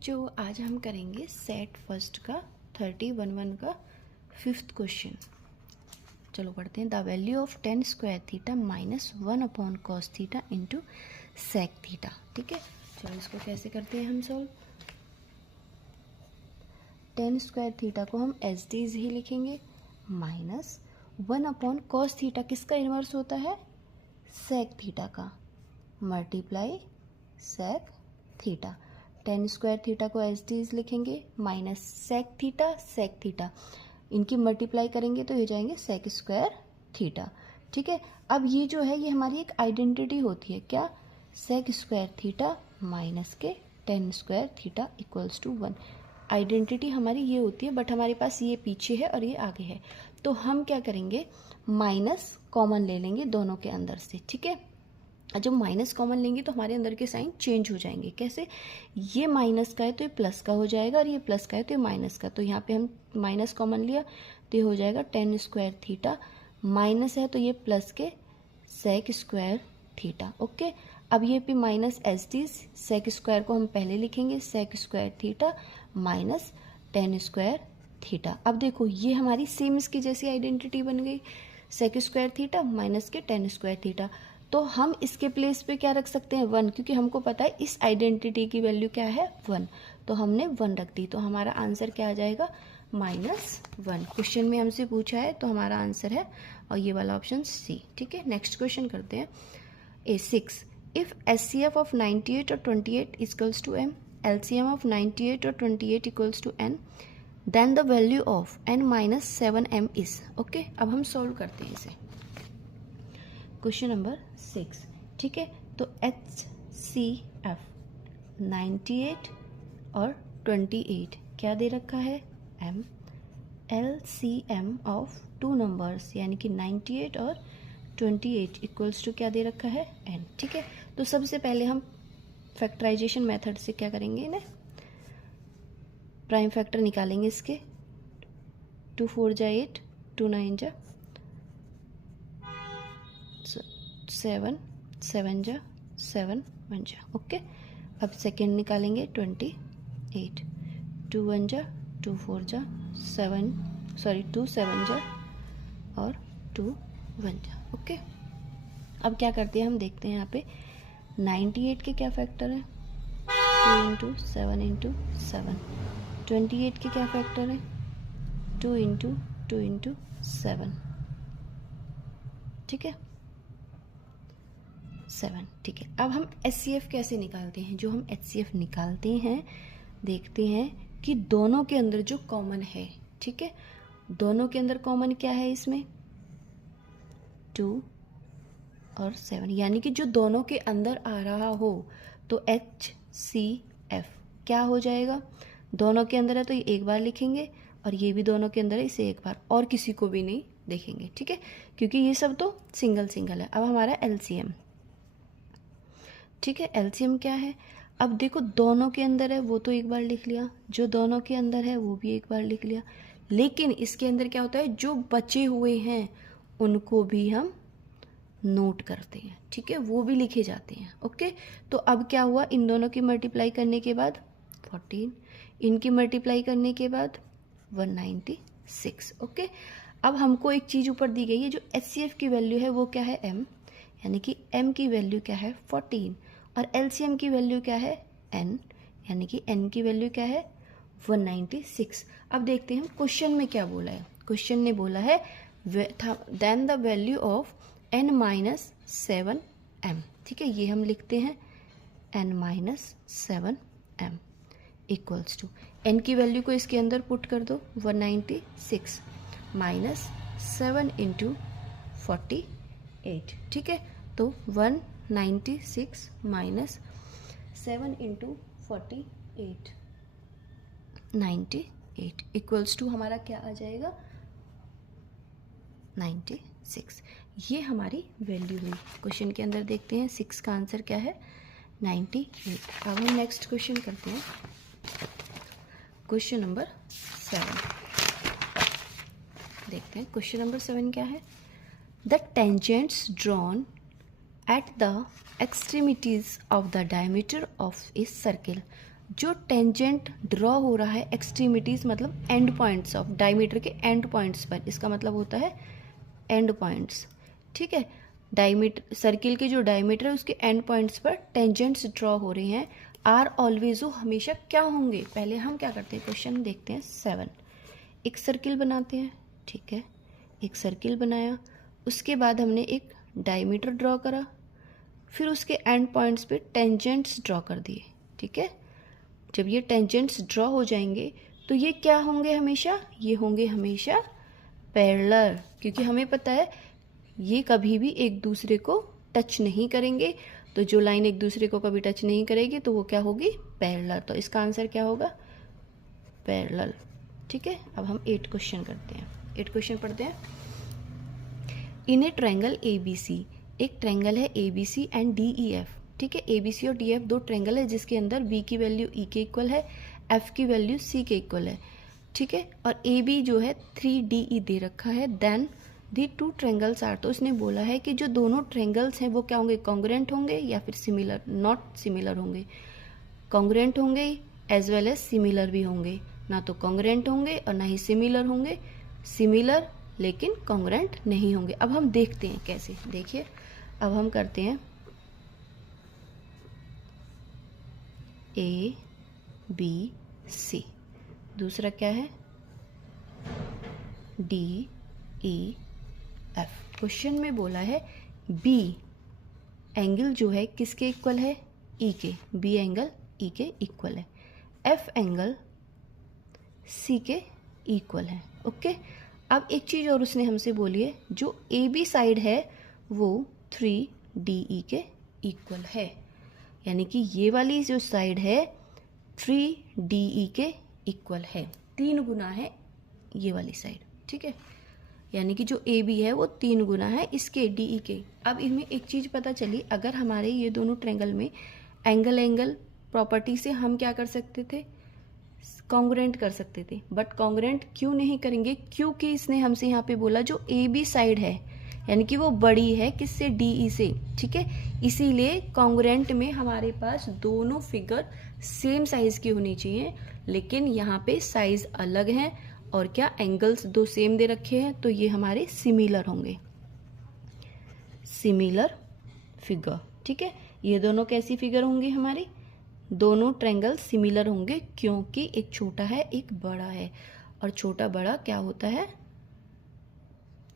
बच्चों, आज हम करेंगे सेट फर्स्ट का 3011 का 5th क्वेश्चन। चलो पढ़ते हैं। The value of tan square theta minus 1 upon cos theta into sec theta. ठीक है, चलो इसको कैसे करते हैं हम सॉल्व। tan स्क्वायर थीटा को हम एज डी ही लिखेंगे, माइनस 1 अपॉन कॉस थीटा किसका इन्वर्स होता है, सेक थीटा का, multiply sec theta. tan square theta को एज डी लिखेंगे, माइनस सेक थीटा इनकी मल्टीप्लाई करेंगे तो ये जाएंगे सेक स्क्वायर थीटा। ठीक है, अब ये जो है ये हमारी एक आइडेंटिटी होती है, क्या, सेक स्क्वायर थीटा माइनस के tan square theta equals to 1। Identity हमारी ये होती है, बट हमारे पास ये पीछे है और ये आगे है, तो हम क्या करेंगे, माइनस कॉमन ले लेंगे दोनों के अंदर से। ठीक है, जब माइनस कॉमन लेंगे तो हमारे अंदर के साइन चेंज हो जाएंगे। कैसे, ये माइनस का है तो ये प्लस का हो जाएगा, और ये प्लस का है तो ये माइनस का। तो यहाँ पे हम माइनस कॉमन लिया तो ये हो जाएगा tan स्क्वायर थीटा, माइनस है तो ये प्लस के सेक स्क्वायर थीटा। ओके, अब ये पे minus as it, sec square को हम पहले लिखेंगे, sec square theta minus tan square theta. अब देखो ये हमारी सेम इसकी जैसी आइडेंटिटी बन गई, सेक स्क्वायर थीटा माइनस के tan स्क्वायर थीटा। तो हम इसके प्लेस पे क्या रख सकते हैं, 1, क्योंकि हमको पता है इस आइडेंटिटी की वैल्यू क्या है, 1, तो हमने 1 रख दी। तो हमारा आंसर क्या आ जाएगा, -1। क्वेश्चन में हमसे पूछा है तो हमारा आंसर है और ये वाला ऑप्शन सी। ठीक है, नेक्स्ट क्वेश्चन करते हैं। A6, इफ SCF ऑफ 98 और 28 equals to m, LCM of 98 और 28 equals to n, then the value of n minus 7m is. Okay, अब हम सॉल्व करते हैं इसे। Question number 6। ठीक है, तो HCF 98 और 28 क्या दे रखा है, m, LCM ऑफ 2 नंबर्स यानी कि 98 और 28 इक्वल्स टू क्या दे रखा है, n। ठीक है, तो सबसे पहले हम फैक्टराइजेशन मेथड से क्या करेंगे, इन्हें प्राइम फैक्टर निकालेंगे इसके। 2 4 जा 8, 2 9 जा 7, 7 जा 7 1 जा। ओके, अब सेकेंड निकालेंगे 28, 2 1 जा 2 4 जा 2 7 जा और 2 1 जा। ओके, अब क्या करते हैं हम देखते हैं यहाँ पे 98 के क्या फैक्टर है, 2 इंटू 7 इंटू 7। 28 के क्या फैक्टर है, 2 इंटू 2 इंटू 7। ठीक है, 7। ठीक है, अब हम HCF कैसे निकालते हैं। जो हम HCF निकालते हैं, देखते हैं कि दोनों के अंदर जो कॉमन है, ठीक है, दोनों के अंदर कॉमन क्या है इसमें, 2 और 7, यानी कि जो दोनों के अंदर आ रहा हो तो HCF क्या हो जाएगा, दोनों के अंदर है तो ये एक बार लिखेंगे, और ये भी दोनों के अंदर है, इसे एक बार, और किसी को भी नहीं देखेंगे। ठीक है, क्योंकि ये सब तो सिंगल सिंगल है। अब हमारा LCM, ठीक है, LCM क्या है, अब देखो दोनों के अंदर है वो तो एक बार लिख लिया, जो दोनों के अंदर है वो भी एक बार लिख लिया, लेकिन इसके अंदर क्या होता है, जो बचे हुए हैं उनको भी हम नोट करते हैं। ठीक है, वो भी लिखे जाते हैं। ओके, तो अब क्या हुआ, इन दोनों की मल्टीप्लाई करने के बाद 14, इनकी मल्टीप्लाई करने के बाद 196। ओके, अब हमको एक चीज़ ऊपर दी गई है, जो HCF की वैल्यू है वो क्या है, m, यानी कि m की वैल्यू क्या है 14, और LCM की वैल्यू क्या है n, यानी कि n की वैल्यू क्या है 196। अब देखते हैं क्वेश्चन में क्या बोला है। क्वेश्चन ने बोला है then the value of n minus 7m। ठीक है, ये हम लिखते हैं n minus 7m equals to, n की वैल्यू को इसके अंदर पुट कर दो, 196 माइनस 7 इंटू 48। ठीक है, तो 196 माइनस 7 इंटू 48, 98 इक्वल्स टू हमारा क्या आ जाएगा, 96। ये हमारी वैल्यू हुई। क्वेश्चन के अंदर देखते हैं 6 का आंसर क्या है, 98। अब हम नेक्स्ट क्वेश्चन करते हैं, क्वेश्चन नंबर 7 देखते हैं। क्वेश्चन नंबर 7 क्या है, the tangents drawn at the extremities of the diameter of a circle जो टेंजेंट ड्रॉ हो रहा है एक्सट्रीमिटीज मतलब एंड पॉइंट्स ऑफ डायमीटर के एंड पॉइंट्स पर, इसका मतलब होता है एंड पॉइंट्स, ठीक है। डायमीटर सर्किल के जो डायमीटर है उसके एंड पॉइंट्स पर टेंजेंट्स ड्रॉ हो रहे हैं, आर ऑलवेज, वो हमेशा क्या होंगे। पहले हम क्या करते हैं, क्वेश्चन देखते हैं 7। एक सर्किल बनाते हैं, ठीक है, एक सर्किल बनाया, उसके बाद हमने एक डायमीटर ड्रॉ करा, फिर उसके एंड पॉइंट्स पे टेंजेंट्स ड्रॉ कर दिए, ठीक है। जब ये टेंजेंट्स ड्रॉ हो जाएंगे तो ये क्या होंगे हमेशा, ये होंगे हमेशा पैरेलल, क्योंकि हमें पता है ये कभी भी एक दूसरे को टच नहीं करेंगे। तो जो लाइन एक दूसरे को कभी टच नहीं करेगी तो वो क्या होगी, पैरेलल। तो इसका आंसर क्या होगा, पैरेलल, ठीक है। अब हम 8 क्वेश्चन करते हैं, 8 क्वेश्चन पढ़ते हैं। इन ए ट्रायंगल ABC, एक ट्रायंगल है ABC एंड DEF, ठीक है। ABC और DF दो ट्रायंगल है जिसके अंदर B की वैल्यू E के इक्वल है, F की वैल्यू C के इक्वल है, ठीक है। और AB जो है 3DE दे रखा है। Then the two triangles are, तो उसने बोला है कि जो दोनों ट्रायंगल्स हैं वो क्या होंगे, कॉन्ग्रुएंट होंगे या फिर सिमिलर, नॉट सिमिलर होंगे। कॉन्ग्रुएंट होंगे एज वेल एज सिमिलर भी होंगे, ना तो कॉन्ग्रुएंट होंगे और ना ही सिमिलर होंगे, सिमिलर लेकिन कॉन्ग्रुएंट नहीं होंगे। अब हम देखते हैं कैसे, देखिए अब हम करते हैं ABC, दूसरा क्या है DEF। क्वेश्चन में बोला है B एंगल जो है किसके इक्वल है, E के, B एंगल E के इक्वल है, F एंगल C के इक्वल है, ओके। अब एक चीज़ और उसने हमसे बोली है, जो AB साइड है वो 3DE के इक्वल है, यानी कि ये वाली जो साइड है 3DE के इक्वल है, 3 गुना है ये वाली साइड, ठीक है। यानी कि जो AB है वो 3 गुना है इसके DE के। अब इनमें एक चीज़ पता चली, अगर हमारे ये दोनों ट्रायंगल में एंगल प्रॉपर्टी से हम क्या कर सकते थे, कॉन्ग्रुएंट कर सकते थे, बट कॉन्ग्रुएंट क्यों नहीं करेंगे, क्योंकि इसने हमसे यहाँ पे बोला जो AB साइड है यानी कि वो बड़ी है किससे, DE से, ठीक है। इसीलिए कॉन्ग्रुएंट में हमारे पास दोनों फिगर सेम साइज की होनी चाहिए, लेकिन यहाँ पे साइज अलग है और क्या एंगल्स दो सेम दे रखे हैं, तो ये हमारे सिमिलर होंगे, सिमिलर फिगर, ठीक है। ये दोनों कैसी फिगर होंगी हमारी, दोनों ट्रायंगल सिमिलर होंगे क्योंकि एक छोटा है एक बड़ा है, और छोटा बड़ा क्या होता है,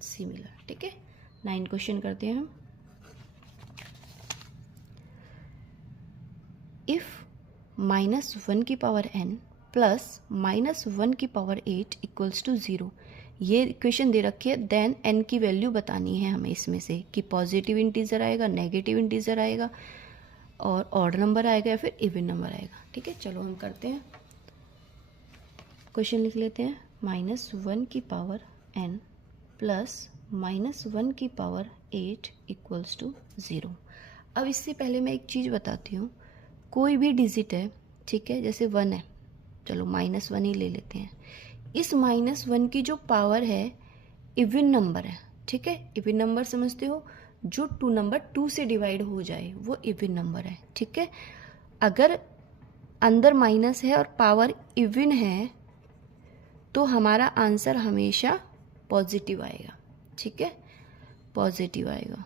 सिमिलर, ठीक है। 9 क्वेश्चन करते हैं हम। इफ -1 की पावर n प्लस -1 की पावर 8 इक्वल्स टू 0, ये इक्वेशन दे रखी है। देन n की वैल्यू बतानी है हमें इसमें से कि पॉजिटिव इंटीजर आएगा, नेगेटिव इंटीजर आएगा, और ऑड नंबर आएगा या फिर इवन नंबर आएगा, ठीक है। चलो हम करते हैं, क्वेश्चन लिख लेते हैं। -1 की पावर n प्लस -1 की पावर 8 इक्वल्स टू 0। अब इससे पहले मैं एक चीज़ बताती हूँ, कोई भी डिजिट है, ठीक है, जैसे 1 है, चलो -1 ही ले लेते हैं। इस -1 की जो पावर है इवन नंबर है, ठीक है। इवन नंबर समझते हो, जो 2 नंबर 2 से डिवाइड हो जाए वो इवन नंबर है, ठीक है। अगर अंदर माइनस है और पावर इवन है तो हमारा आंसर हमेशा पॉजिटिव आएगा, ठीक है, पॉजिटिव आएगा।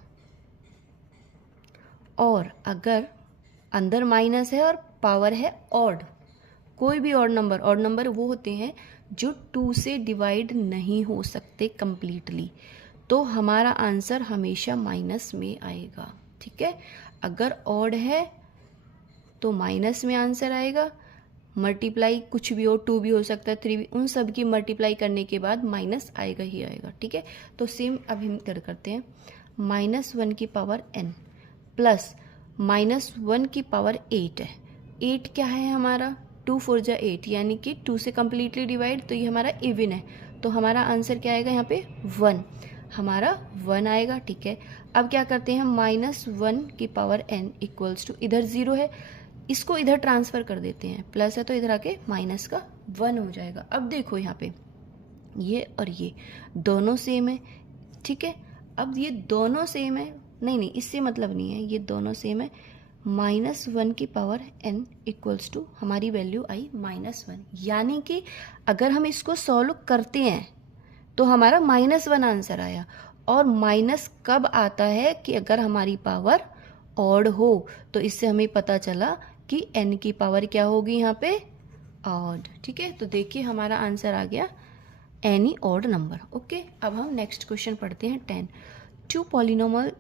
और अगर अंदर माइनस है और पावर है ऑड, कोई भी ऑड नंबर वो होते हैं जो 2 से डिवाइड नहीं हो सकते कंप्लीटली, तो हमारा आंसर हमेशा माइनस में आएगा, ठीक है। अगर ऑड है तो माइनस में आंसर आएगा, मल्टीप्लाई कुछ भी हो, 2 भी हो सकता है, 3 भी, उन सब की मल्टीप्लाई करने के बाद माइनस आएगा ही आएगा, ठीक है। तो सेम अब हम करते हैं, -1 की पावर n प्लस -1 की पावर 8 है। 8 क्या है हमारा, 2 4 जा 8, यानी कि 2 से कम्प्लीटली डिवाइड, तो ये हमारा इवन है, तो हमारा आंसर क्या आएगा यहाँ पे 1, हमारा 1 आएगा, ठीक है। अब क्या करते हैं हम, -1 की पावर n इक्वल्स टू, इधर 0 है, इसको इधर ट्रांसफ़र कर देते हैं, प्लस है तो इधर आके माइनस का 1 हो जाएगा। अब देखो यहाँ पे ये और ये दोनों सेम है, ठीक है। अब ये दोनों सेम है, नहीं इससे मतलब नहीं है, ये दोनों सेम है, -1 की पावर n इक्वल्स टू हमारी वैल्यू आई -1, यानी कि अगर हम इसको सॉल्व करते हैं तो हमारा -1 आंसर आया। और माइनस कब आता है कि अगर हमारी पावर ऑड हो, तो इससे हमें पता चला कि n की पावर क्या होगी यहाँ पे, ऑड। ठीक है, तो देखिए हमारा आंसर आ गया एनी ऑड नंबर। ओके, अब हम नेक्स्ट क्वेश्चन पढ़ते हैं 10। To polynomial